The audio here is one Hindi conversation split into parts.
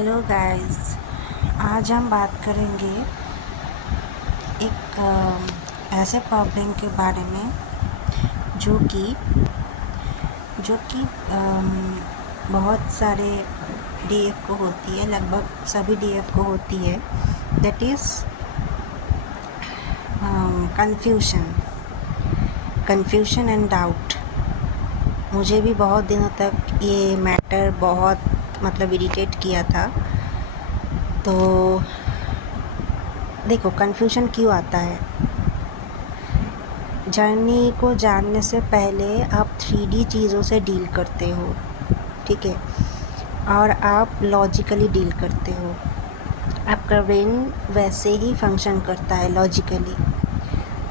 Hello guys. आज हम बात करेंगे एक ऐसे प्रॉब्लम के बारे में जो कि जो कि बहुत सारे डीएफ को होती है, लगभग सभी डीएफ को होती है। That is confusion and doubt. मुझे भी बहुत दिनों तक ये मैटर बहुत इरिटेट किया था। तो देखो, कन्फ्यूजन क्यों आता है। जर्नी को जानने से पहले आप 3D चीज़ों से डील करते हो, ठीक है, और आप लॉजिकली डील करते हो। आपका ब्रेन वैसे ही फंक्शन करता है लॉजिकली।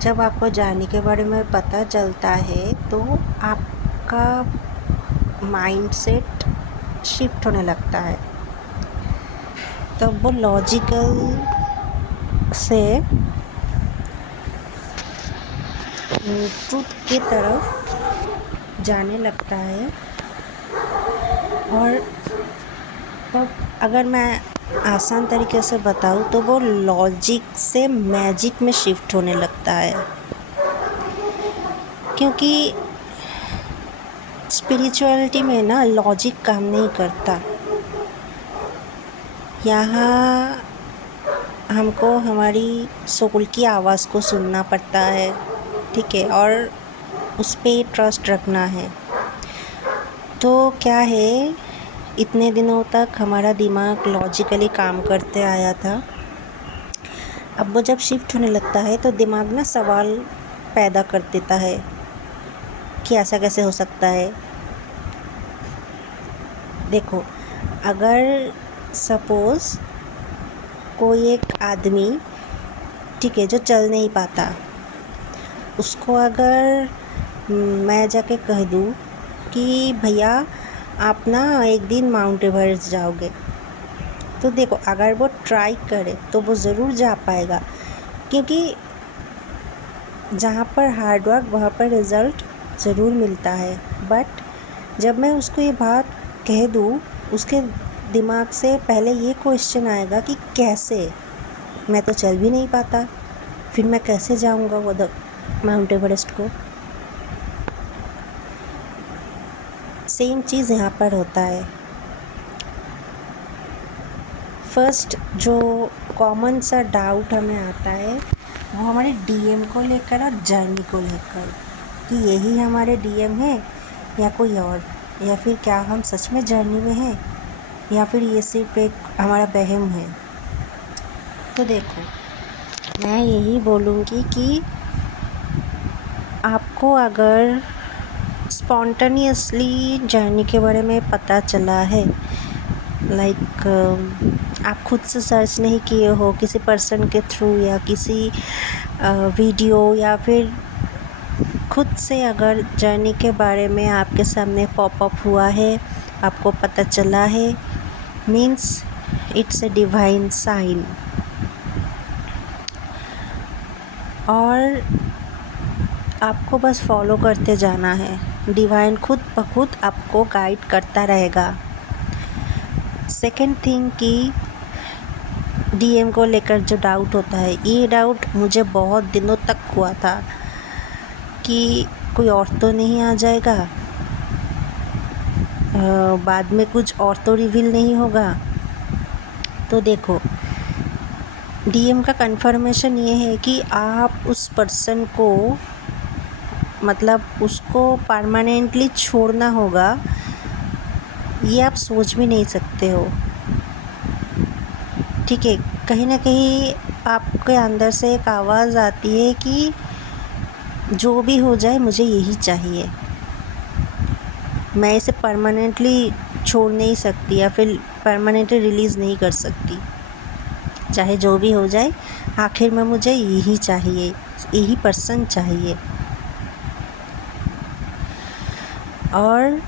जब आपको जर्नी के बारे में पता चलता है तो आपका माइंडसेट शिफ्ट होने लगता है, तब वो लॉजिकल से ट्रुथ की तरफ जाने लगता है। और तब अगर मैं आसान तरीके से बताऊँ तो वो लॉजिक से मैजिक में शिफ्ट होने लगता है, क्योंकि स्पिरिचुअलिटी में ना लॉजिक काम नहीं करता। यहाँ हमको हमारी सोल की आवाज़ को सुनना पड़ता है, ठीक है, और उस पर ट्रस्ट रखना है। तो क्या है, इतने दिनों तक हमारा दिमाग लॉजिकली काम करते आया था। अब वो जब शिफ्ट होने लगता है तो दिमाग ना सवाल पैदा कर देता है कि ऐसा कैसे हो सकता है। देखो, अगर सपोज़ कोई एक आदमी, ठीक है, जो चल नहीं पाता, उसको अगर मैं जाके कह दूँ कि भैया आप ना एक दिन माउंट एवरेस्ट जाओगे, तो देखो, अगर वो ट्राई करे तो वो ज़रूर जा पाएगा, क्योंकि जहाँ पर हार्ड वर्क वहाँ पर रिज़ल्ट ज़रूर मिलता है। बट जब मैं उसको ये बात कह दूँ, उसके दिमाग से पहले ये क्वेश्चन आएगा कि कैसे, मैं तो चल भी नहीं पाता, फिर मैं कैसे जाऊँगा वो माउंट एवरेस्ट को। सेम चीज़ यहाँ पर होता है। फर्स्ट जो कॉमन सा डाउट हमें आता है वो हमारे डीएम को लेकर और जर्नी को लेकर, कि यही हमारे डीएम है या कोई और, या फिर क्या हम सच में जर्नी में हैं, या फिर ये सिर्फ एक हमारा वहम है। तो देखो, मैं यही बोलूँगी कि आपको अगर स्पॉन्टेनियसली जर्नी के बारे में पता चला है, आप खुद से सर्च नहीं किए हो किसी पर्सन के थ्रू या किसी वीडियो, या फिर खुद से अगर जर्नी के बारे में आपके सामने पॉपअप हुआ है, आपको पता चला है, means it's a divine sign. और आपको बस फॉलो करते जाना है, डिवाइन खुद ब खुद आपको गाइड करता रहेगा। सेकेंड थिंग कि डीएम को लेकर जो डाउट होता है, ये डाउट मुझे बहुत दिनों तक हुआ था कि कोई और तो नहीं आ जाएगा, बाद में कुछ और तो रिवील नहीं होगा। तो देखो, डीएम का कंफर्मेशन ये है कि आप उस पर्सन को उसको परमानेंटली छोड़ना होगा, ये आप सोच भी नहीं सकते हो, ठीक है। कहीं ना कहीं आपके अंदर से एक आवाज़ आती है कि जो भी हो जाए मुझे यही चाहिए, मैं इसे परमानेंटली छोड़ नहीं सकती या फिर परमानेंटली रिलीज़ नहीं कर सकती, चाहे जो भी हो जाए, आखिर में मुझे यही चाहिए, यही पर्सन चाहिए। और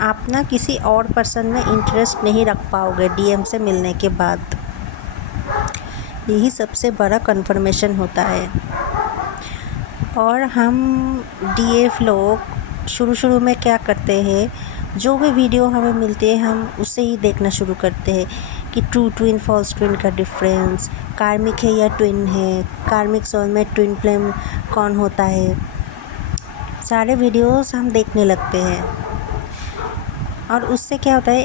आप ना किसी और पर्सन में इंटरेस्ट नहीं रख पाओगे डीएम से मिलने के बाद। यही सबसे बड़ा कंफर्मेशन होता है। और हम डीएफ लोग शुरू में क्या करते हैं, जो भी वीडियो हमें मिलती है हम उसे ही देखना शुरू करते हैं कि ट्रू ट्विन फॉल्स ट्विन का डिफरेंस, कार्मिक है या ट्विन है, कार्मिक सोलमेट ट्विन फ्लेम कौन होता है, सारे वीडियोस हम देखने लगते हैं। और उससे क्या होता है,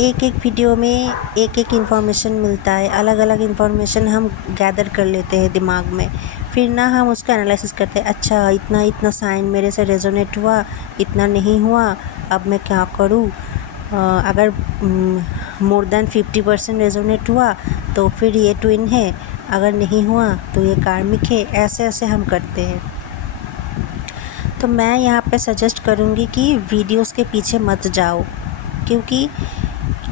एक वीडियो में एक इन्फॉर्मेशन मिलता है, अलग अलग इन्फॉर्मेशन हम गैदर कर लेते हैं दिमाग में। फिर ना हम उसका एनालिसिस करते हैं, अच्छा इतना साइन मेरे से रेजोनेट हुआ, इतना नहीं हुआ, अब मैं क्या करूँ। अगर मोर देन 50% रेजोनेट हुआ तो फिर ये ट्विन है, अगर नहीं हुआ तो ये कार्मिक है। ऐसे ऐसे हम करते हैं। तो मैं यहाँ पे सजेस्ट करूँगी कि वीडियोस के पीछे मत जाओ, क्योंकि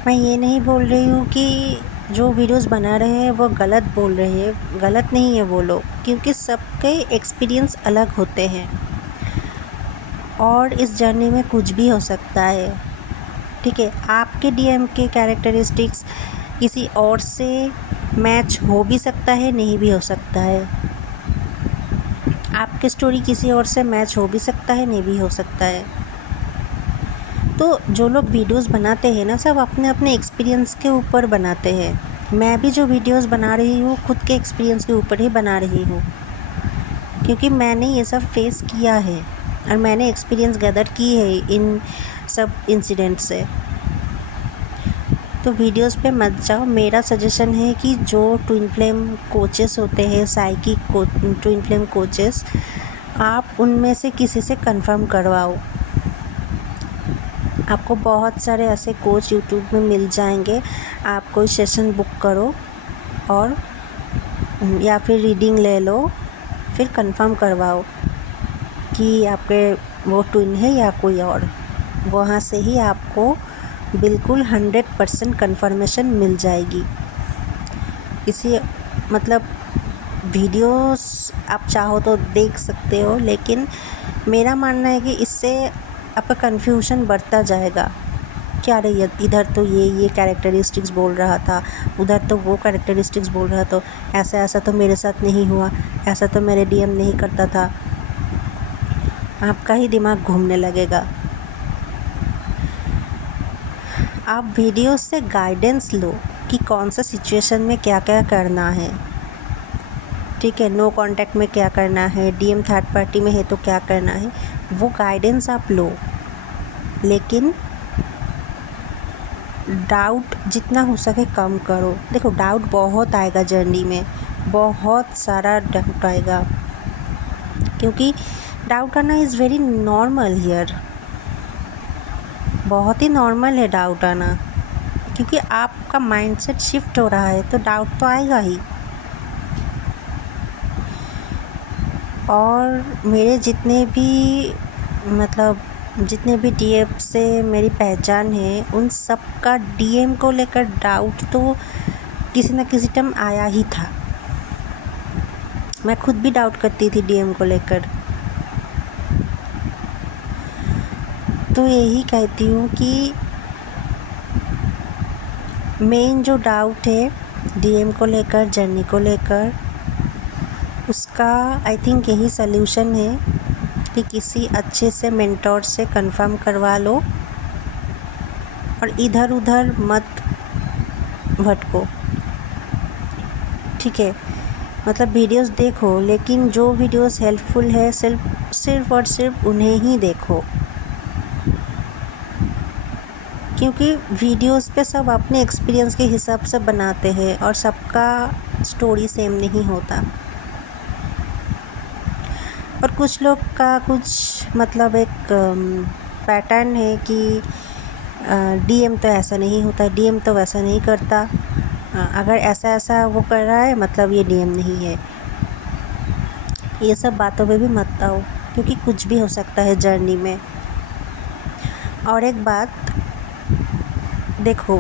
मैं ये नहीं बोल रही हूँ कि जो वीडियोस बना रहे हैं वो गलत बोल रहे हैं, गलत नहीं है वो लोग, क्योंकि सबके एक्सपीरियंस अलग होते हैं और इस जर्नी में कुछ भी हो सकता है। ठीक है, आपके डीएम के कैरेक्टरिस्टिक्स किसी और से मैच हो भी सकता है, नहीं भी हो सकता है। आपकी स्टोरी किसी और से मैच हो भी सकता है, नहीं भी हो सकता है। तो जो लोग वीडियोस बनाते हैं ना, सब अपने अपने एक्सपीरियंस के ऊपर बनाते हैं। मैं भी जो वीडियोस बना रही हूँ खुद के एक्सपीरियंस के ऊपर ही बना रही हूँ, क्योंकि मैंने ये सब फेस किया है और मैंने एक्सपीरियंस गैदर की है इन सब इंसिडेंट से। तो वीडियोस पे मत जाओ। मेरा सजेशन है कि जो ट्विन फ्लेम कोचेस होते हैं, साइकिक ट्विन फ्लेम कोचेस, आप उनमें से किसी से कंफर्म करवाओ। आपको बहुत सारे ऐसे कोच यूट्यूब में मिल जाएंगे। आप कोई सेशन बुक करो और या फिर रीडिंग ले लो, फिर कंफर्म करवाओ कि आपके वो ट्विन है या कोई और। वहाँ से ही आपको बिल्कुल 100% कंफर्मेशन मिल जाएगी। इसी मतलब वीडियोस आप चाहो तो देख सकते हो, लेकिन मेरा मानना है कि इससे आपका कन्फ्यूजन बढ़ता जाएगा। क्या रही, इधर तो ये कैरेक्टरिस्टिक्स बोल रहा था, उधर तो वो कैरेक्टरिस्टिक्स बोल रहा, तो ऐसा तो मेरे साथ नहीं हुआ, ऐसा तो मेरे डीएम नहीं करता था। आपका ही दिमाग घूमने लगेगा। आप वीडियो से गाइडेंस लो कि कौन सा सिचुएशन में क्या क्या करना है। ठीक है, नो कांटेक्ट में क्या करना है, डीएम थर्ड पार्टी में है तो क्या करना है, वो गाइडेंस आप लो। लेकिन डाउट जितना हो सके कम करो। देखो, डाउट बहुत आएगा जर्नी में, बहुत सारा डाउट आएगा, क्योंकि डाउट आना इज़ वेरी नॉर्मल हियर। बहुत ही नॉर्मल है डाउट आना, क्योंकि आपका माइंडसेट शिफ्ट हो रहा है, तो डाउट तो आएगा ही। और मेरे जितने भी डीएम से मेरी पहचान है, उन सब का डीएम को लेकर डाउट तो किसी न किसी टाइम आया ही था। मैं खुद भी डाउट करती थी डीएम को लेकर। तो यही कहती हूँ कि मेन जो डाउट है डीएम को लेकर, जर्नी को लेकर, उसका आई थिंक यही सल्यूशन है कि किसी अच्छे से मेंटोर से कंफर्म करवा लो और इधर उधर मत भटको। ठीक है, मतलब वीडियोस देखो, लेकिन जो वीडियोस हेल्पफुल है सिर्फ और सिर्फ उन्हें ही देखो, क्योंकि वीडियोस पे सब अपने एक्सपीरियंस के हिसाब से बनाते हैं और सबका स्टोरी सेम नहीं होता। और कुछ लोग का कुछ मतलब एक पैटर्न है कि डीएम तो ऐसा नहीं होता, डीएम तो वैसा नहीं करता, अगर ऐसा वो कर रहा है मतलब ये डीएम नहीं है। ये सब बातों पे भी मत आओ, क्योंकि कुछ भी हो सकता है जर्नी में। और एक बात देखो,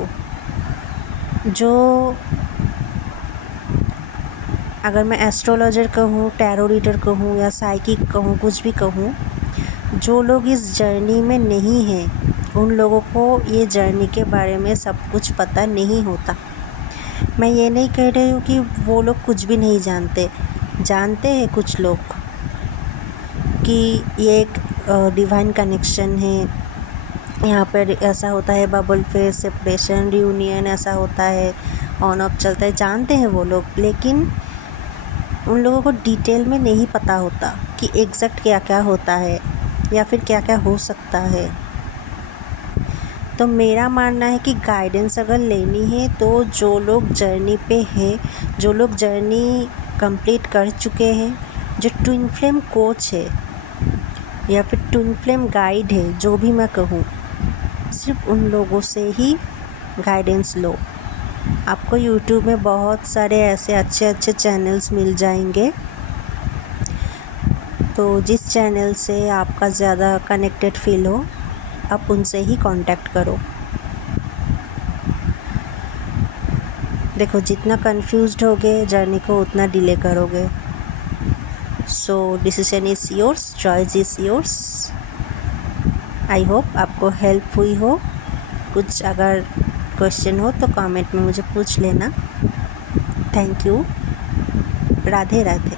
अगर मैं एस्ट्रोलॉजर कहूँ, टैरो रीडर कहूँ या साइकिक कहूँ, कुछ भी कहूँ, जो लोग इस जर्नी में नहीं हैं उन लोगों को ये जर्नी के बारे में सब कुछ पता नहीं होता। मैं ये नहीं कह रही हूँ कि वो लोग कुछ भी नहीं जानते हैं कुछ लोग कि ये एक डिवाइन कनेक्शन है, यहाँ पर ऐसा होता है, बबल फेस, सेपरेशन, रियूनियन ऐसा होता है, ऑन ऑफ चलता है, जानते हैं वो लोग, लेकिन उन लोगों को डिटेल में नहीं पता होता कि एग्जैक्ट क्या क्या होता है या फिर क्या क्या हो सकता है। तो मेरा मानना है कि गाइडेंस अगर लेनी है तो जो लोग जर्नी पे हैं, जो लोग जर्नी कंप्लीट कर चुके हैं, जो ट्विन फ्लेम कोच है या फिर ट्विन फ्लेम गाइड है, जो भी मैं कहूँ, सिर्फ उन लोगों से ही गाइडेंस लो। आपको यूट्यूब में बहुत सारे ऐसे अच्छे अच्छे चैनल्स मिल जाएंगे, तो जिस चैनल से आपका ज़्यादा कनेक्टेड फील हो आप उनसे ही कांटेक्ट करो। देखो, जितना कंफ्यूज्ड होगे जर्नी को उतना डिले करोगे। So decision is yours, choice is yours. I hope आपको हेल्प हुई हो। कुछ अगर क्वेश्चन हो तो कमेंट में मुझे पूछ लेना। Thank you. राधे राधे।